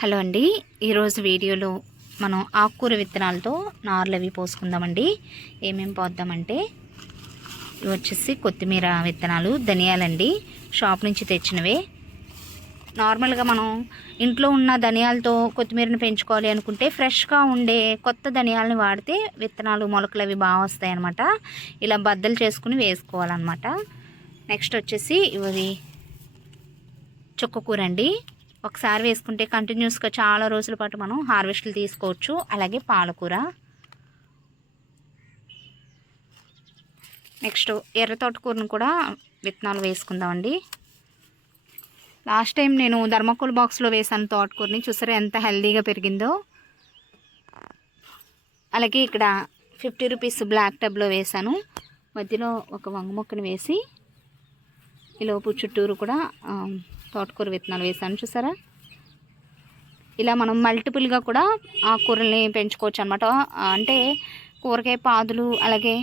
Hello అండి. ఈరోజు వీడియోలో మనం ఆకుకూర విత్తనాలతో నార్లు అవి పోసుకుందామండి. ఏమేమి పోద్దామంటే ఇవి వచ్చేసి కొత్తిమీర విత్తనాలు ధనియాలండి. షాప్ నుంచి తెచ్చినవే. నార్మల్గా మనం ఇంట్లో ఉన్న ధనియాలతో కొత్తిమీరని పెంచుకోవాలి అనుకుంటే ఫ్రెష్గా ఉండే కొత్త ధనియాలని వాడితే విత్తనాలు మొలకలు అవి బాగా వస్తాయన్నమాట. ఇలా బద్దలు చేసుకుని వేసుకోవాలన్నమాట. నెక్స్ట్ వచ్చేసి ఇవి చుక్కకూర అండి. ఒకసారి వేసుకుంటే కంటిన్యూస్గా చాలా రోజుల పాటు మనం హార్వెస్ట్లు తీసుకోవచ్చు. అలాగే పాలకూర. నెక్స్ట్ ఎర్ర తోటకూరను కూడా విత్తనాలు వేసుకుందామండి. లాస్ట్ టైం నేను ధర్మకోల్ బాక్స్లో వేసాను తోటకూరని. చూసారా ఎంత హెల్దీగా పెరిగిందో. అలాగే ఇక్కడ ఫిఫ్టీ రూపీస్ బ్లాక్ టబ్లో వేసాను. మధ్యలో ఒక వంగ మొక్కను వేసి ఈ లోపు చుట్టూరు కూడా తోటకూర విత్తనాలు వేసాను చూసారా? ఇలా మనం మల్టిపుల్గా కూడా ఆకుకూరల్ని పెంచుకోవచ్చు అనమాట అంటే కూరగాయ పాదులు అలాగే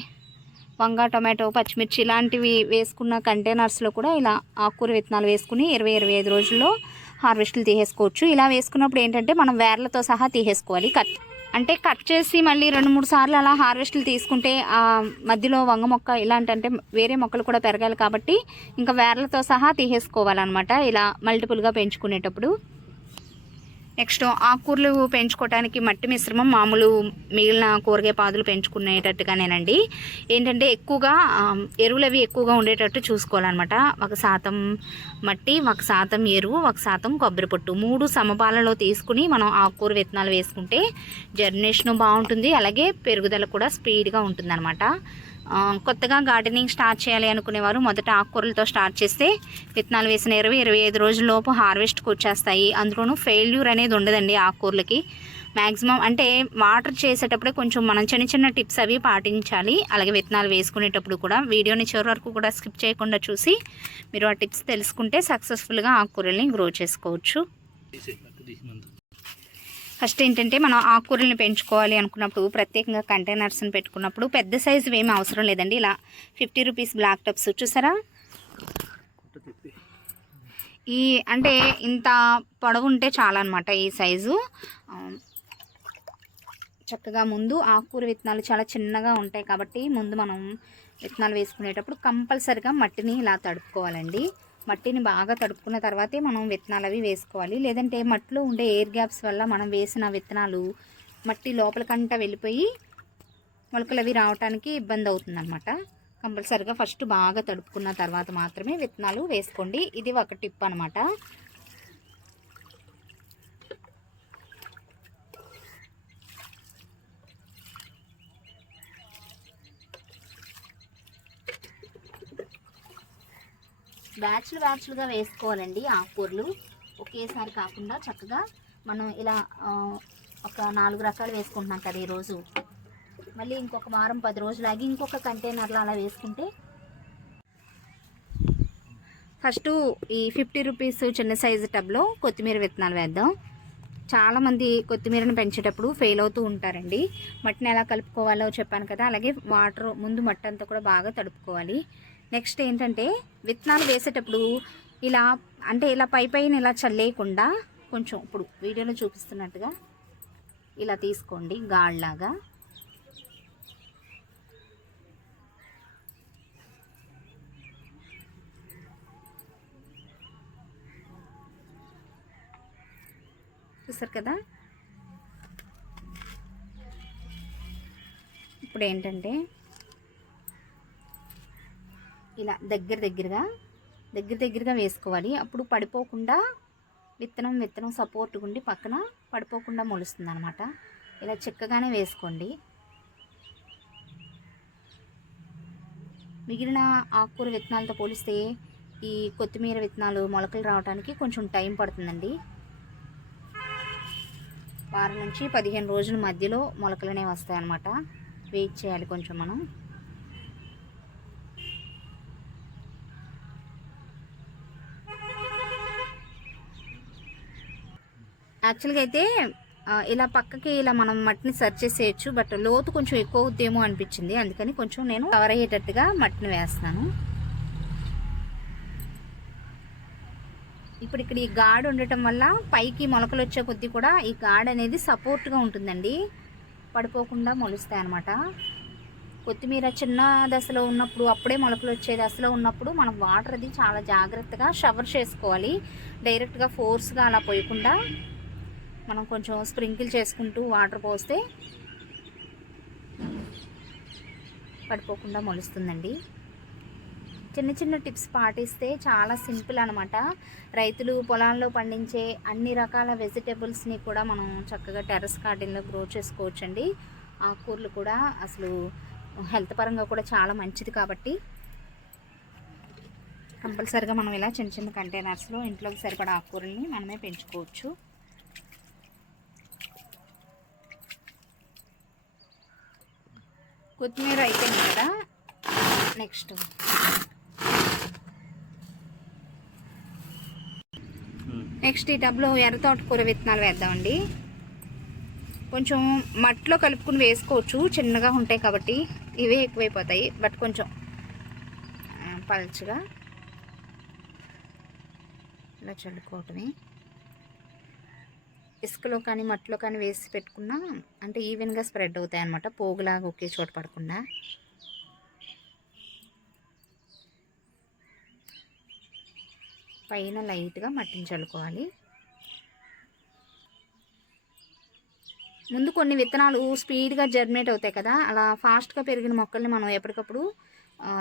వంగ టొమాటో పచ్చిమిర్చి ఇలాంటివి వేసుకున్న కంటైనర్స్లో కూడా ఇలా ఆకుకూర విత్తనాలు వేసుకుని ఇరవై ఇరవై ఐదు రోజుల్లో హార్వెస్ట్లు తీసేసుకోవచ్చు. ఇలా వేసుకున్నప్పుడు ఏంటంటే మనం వేర్లతో సహా తీసేసుకోవాలి. కట్ అంటే కట్ చేసి మళ్ళీ రెండు మూడు సార్లు అలా హార్వెస్ట్లు తీసుకుంటే ఆ మధ్యలో వంగ మొక్క ఇలాంటి అంటే వేరే మొక్కలు కూడా పెరగాలి కాబట్టి ఇంకా వేర్లతో సహా తీసేసుకోవాలన్నమాట. ఇలా మల్టిపుల్గా పెంచుకునేటప్పుడు. నెక్స్ట్ ఆకుకూరలు పెంచుకోవడానికి మట్టి మిశ్రమం మామూలు మిగిలిన కూరగాయ పాదులు పెంచుకునేటట్టుగానేనండి. ఏంటంటే ఎక్కువగా ఎరువులు అవి ఎక్కువగా ఉండేటట్టు చూసుకోవాలన్నమాట. ఒక శాతం మట్టి ఒక శాతం ఎరువు ఒక శాతం కొబ్బరి పొట్టు. మూడు సమపాలలో తీసుకుని మనం ఆకుకూర విత్తనాలు వేసుకుంటే జర్మినేషన్ బాగుంటుంది. అలాగే పెరుగుదల కూడా స్పీడ్గా ఉంటుందన్నమాట. కొత్తగా గార్డెనింగ్ స్టార్ట్ చేయాలి అనుకునేవారు. మొదట ఆకుకూరలతో స్టార్ట్ చేస్తే విత్తనాలు వేసిన ఇరవై ఇరవై ఐదు రోజుల్లోపు హార్వెస్ట్కి వచ్చేస్తాయి. అందులోనూ ఫెయిల్యూర్ అనేది ఉండదండి ఆకుకూరలకి. మ్యాక్సిమం అంటే వాటర్ చేసేటప్పుడే కొంచెం మనం చిన్న చిన్న టిప్స్ అవి పాటించాలి. అలాగే విత్తనాలు వేసుకునేటప్పుడు కూడా వీడియోని చివరి వరకు కూడా స్కిప్ చేయకుండా చూసి మీరు ఆ టిప్స్ తెలుసుకుంటే సక్సెస్ఫుల్గా ఆకుకూరల్ని గ్రో చేసుకోవచ్చు. ఫస్ట్ ఏంటంటే మనం ఆకుకూరల్ని పెంచుకోవాలి అనుకున్నప్పుడు ప్రత్యేకంగా కంటైనర్స్ని పెట్టుకున్నప్పుడు పెద్ద సైజు ఏమి అవసరం లేదండి. ఇలా ఫిఫ్టీ రూపీస్ బ్లాక్ టప్స్ చూసారా? ఈ అంటే ఇంత పొడవు ఉంటే చాలా అనమాట ఈ సైజు చక్కగా ముందు ఆకుకూర విత్తనాలు చాలా చిన్నగా ఉంటాయి కాబట్టి ముందు మనం విత్తనాలు వేసుకునేటప్పుడు కంపల్సరిగా మట్టిని ఇలా తడుపుకోవాలండి. మట్టిని బాగా తడుపుకున్న తర్వాతే మనం విత్తనాలు అవి వేసుకోవాలి. లేదంటే మట్టిలో ఉండే ఎయిర్ గ్యాప్స్ వల్ల మనం వేసిన విత్తనాలు మట్టి లోపలికంట వెళ్ళిపోయి మొలకలు అవి రావడానికి ఇబ్బంది అవుతుందన్నమాట. కంపల్సరిగా ఫస్ట్ బాగా తడుపుకున్న తర్వాత మాత్రమే విత్తనాలు వేసుకోండి. ఇది ఒక టిప్ అనమాట బ్యాచ్లు బ్యాచ్లుగా వేసుకోవాలండి ఆకుకూరలు. ఒకేసారి కాకుండా చక్కగా మనం ఇలా ఒక నాలుగు రకాలు వేసుకుంటున్నాం కదా ఈరోజు మళ్ళీ ఇంకొక వారం పది రోజులు ఆగి ఇంకొక కంటైనర్లో అలా వేసుకుంటే ఫస్ట్ ఈ ఫిఫ్టీ రూపీస్ చిన్న సైజు టబ్లో కొత్తిమీర విత్తనాలు వేద్దాం. చాలామంది కొత్తిమీరను పెంచేటప్పుడు ఫెయిల్ అవుతూ ఉంటారండి. మట్టిని ఎలా కలుపుకోవాలో చెప్పాను కదా అలాగే వాటర్ ముందు మట్టి అంతా కూడా బాగా తడుపుకోవాలి. నెక్స్ట్ ఏంటంటే విత్తనాలు వేసేటప్పుడు ఇలా అంటే ఇలా పై పైన ఇలా చల్లేయకుండా కొంచెం ఇప్పుడు వీడియోలో చూపిస్తున్నట్టుగా ఇలా తీసుకోండి గాళ్ళలాగా చూసారు కదా? ఇప్పుడు ఏంటంటే ఇలా దగ్గర దగ్గరగా దగ్గర దగ్గరగా వేసుకోవాలి. అప్పుడు పడిపోకుండా విత్తనం విత్తనం సపోర్ట్ ఉండి పక్కన పడిపోకుండా మొలుస్తుంది అనమాట ఇలా చిక్కగానే వేసుకోండి. మిగిలిన ఆకుకూర విత్తనాలతో పోలిస్తే ఈ కొత్తిమీర విత్తనాలు మొలకలు రావడానికి కొంచెం టైం పడుతుందండి. వారం నుంచి పదిహేను రోజుల మధ్యలో మొలకలనే వస్తాయన్నమాట. వెయిట్ చేయాలి కొంచెం మనం. యాక్చువల్గా అయితే ఇలా పక్కకి ఇలా మనం మట్టిని సెర్చ్ చేసేయచ్చు బట్ లోతు కొంచెం ఎక్కువ అవుద్దేమో అనిపించింది. అందుకని కొంచెం నేను కవర్ అయ్యేటట్టుగా మట్టిని వేస్తాను ఇప్పుడు ఇక్కడ ఈ గాడ్ ఉండటం వల్ల పైకి మొలకలు వచ్చే కొద్దీ కూడా ఈ గాడ్ అనేది సపోర్ట్గా ఉంటుందండి. పడిపోకుండా మొలుస్తాయి అన్నమాట. కొత్తిమీర చిన్న దశలో ఉన్నప్పుడు అప్పుడే మొలకలు వచ్చే దశలో ఉన్నప్పుడు మనం వాటర్ అది చాలా జాగ్రత్తగా షవర్ చేసుకోవాలి. డైరెక్ట్గా ఫోర్స్గా అలా పోయకుండా మనం కొంచెం స్ప్రింకిల్ చేసుకుంటూ వాటర్ పోస్తే పడిపోకుండా మొలుస్తుందండి. చిన్న చిన్న టిప్స్ పాటిస్తే చాలా సింపుల్ అనమాట రైతులు పొలాల్లో పండించే అన్ని రకాల వెజిటేబుల్స్ని కూడా మనం చక్కగా టెర్రస్ గార్డెన్లో గ్రో చేసుకోవచ్చండి. ఆకుకూరలు కూడా అసలు హెల్త్ పరంగా కూడా చాలా మంచిది కాబట్టి కంపల్సరిగా మనం ఇలా చిన్న చిన్న కంటైనర్స్లో ఇంట్లోకి సరిపడా ఆకుకూరల్ని మనమే పెంచుకోవచ్చు. కొత్తిమీర అయిపోయింది కదా నెక్స్ట్. నెక్స్ట్ ఈ టబ్లో ఎర్ర తోటకూర విత్తనాలు వేద్దామండి. కొంచెం మట్టిలో కలుపుకుని వేసుకోవచ్చు చిన్నగా ఉంటాయి కాబట్టి ఇవే ఎక్కువైపోతాయి బట్ కొంచెం ఆ, పల్చగా ఇలా చల్లుకోవటమే. ఇసుకలో కానీ మట్టిలో కానీ వేసి పెట్టుకున్నా అంటే ఈవెన్గా స్ప్రెడ్ అవుతాయి అనమాట పోగులాగా ఒకే చోట పడకుండా. పైన లైట్గా మట్టిని చల్లుకోవాలి. ముందు కొన్ని విత్తనాలు స్పీడ్గా జర్మినేట్ అవుతాయి కదా అలా ఫాస్ట్గా పెరిగిన మొక్కల్ని మనం ఎప్పటికప్పుడు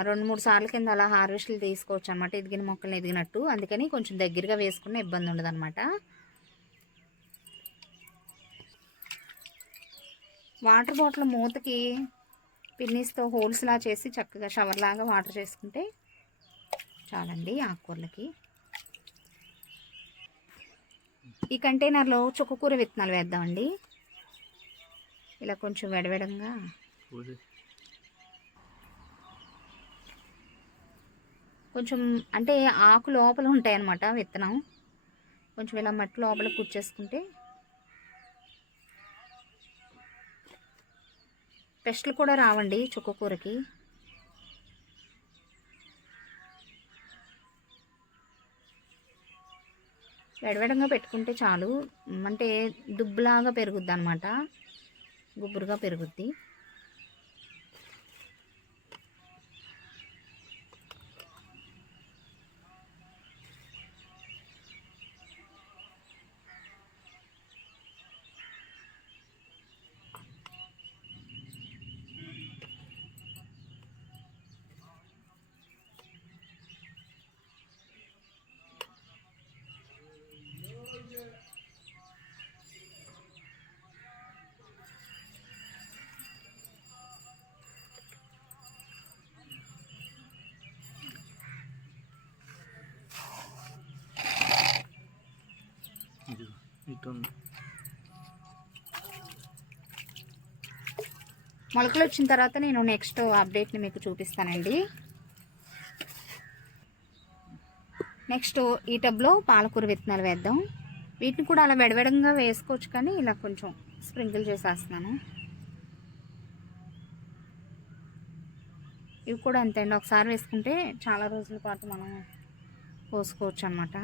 రెండు మూడు సార్లు కింద అలా హార్వెస్ట్లు తీసుకోవచ్చు అనమాట ఎదిగిన మొక్కల్ని ఎదిగినట్టు. అందుకని కొంచెం దగ్గరగా వేసుకున్న ఇబ్బంది ఉండదు వాటర్ బాటిల్ మూతకి పిన్నిస్తో హోల్స్లా చేసి చక్కగా షవర్ లాగా వాటర్ చేసుకుంటే చాలండి ఆకుకూరలకి. ఈ కంటైనర్లో చుక్కకూర విత్తనాలు వేద్దామండి. ఇలా కొంచెం వెడవెడంగా కొంచెం అంటే ఆకు లోపల ఉంటాయి అన్నమాట విత్తనం. కొంచెం ఇలా మట్టి లోపల కూర్చేసుకుంటే పెస్ట్లు కూడా రావండి చుక్కకూరకి వెడవెడంగా పెట్టుకుంటే చాలు. అంటే దుబ్బులాగా పెరుగుద్ది అనమాట గుబురుగా పెరుగుద్ది. మొలకలు వచ్చిన తర్వాత నేను నెక్స్ట్ అప్డేట్ని మీకు చూపిస్తానండి. నెక్స్ట్ ఈ టబ్లో పాలకూర విత్తనాలు వేద్దాం. వీటిని కూడా అలా వెడవెడంగా వేసుకోవచ్చు కానీ ఇలా కొంచెం స్ప్రింకిల్ చేసేస్తున్నాను. ఇవి కూడా అంతే అండి. ఒకసారి వేసుకుంటే చాలా రోజుల పాటు మనం పోసుకోవచ్చు అనమాట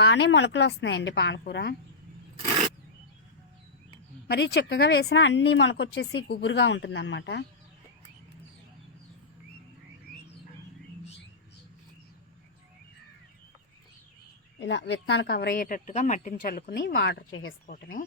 బాగానే మొలకలు వస్తున్నాయండి పాలకూర. మరి చక్కగా వేసినా అన్నీ మొలకొచ్చేసి గుబురుగా ఉంటుందన్నమాట. ఇలా విత్తనాలు కవర్ అయ్యేటట్టుగా మట్టిని చల్లుకుని వాటర్ చేసేసుకోవటమే.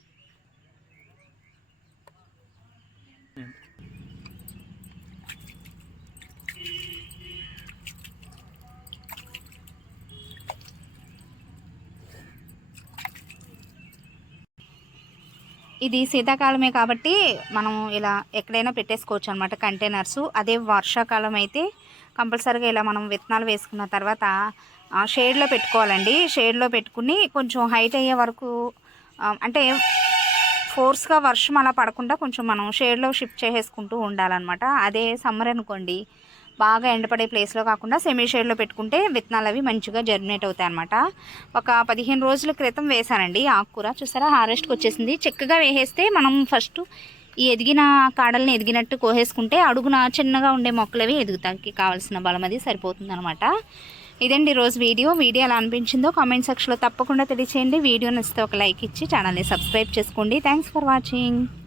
ఇది శీతాకాలమే కాబట్టి మనం ఇలా ఎక్కడైనా పెట్టేసుకోవచ్చు అనమాట కంటైనర్స్. అదే వర్షాకాలం అయితే కంపల్సరీగా ఇలా మనం విత్తనాలు వేసుకున్న తర్వాత షేడ్లో పెట్టుకోవాలండి. షేడ్లో పెట్టుకుని కొంచెం హైట్ అయ్యే వరకు అంటే ఫోర్స్గా వర్షం అలా పడకుండా కొంచెం మనం షేడ్లో షిఫ్ట్ చేసేసుకుంటూ ఉండాలన్నమాట. అదే సమ్మర్ అనుకోండి బాగా ఎండపడే ప్లేస్లో కాకుండా సెమీ షేడ్లో పెట్టుకుంటే విత్తనాలు అవి మంచిగా జర్మినేట్ అవుతాయి అనమాట ఒక పదిహేను రోజుల క్రితం వేసానండి ఆకుకూర. చూసారా? హార్వెస్ట్కి వచ్చేసింది. చక్కగా వేసేస్తే మనం ఫస్ట్ ఈ ఎదిగిన కాడల్ని ఎదిగినట్టు కోసేసుకుంటే అడుగున చిన్నగా ఉండే మొక్కలవి ఎదుగుతానికి కావాల్సిన బలం అది సరిపోతుంది అనమాట ఇదండి రోజు వీడియో. వీడియో ఎలా అనిపించిందో కామెంట్ సెక్షన్లో తప్పకుండా తెలియచేయండి. వీడియో నచ్చితే ఒక లైక్ ఇచ్చి ఛానల్ని సబ్స్క్రైబ్ చేసుకోండి. Thanks for watching.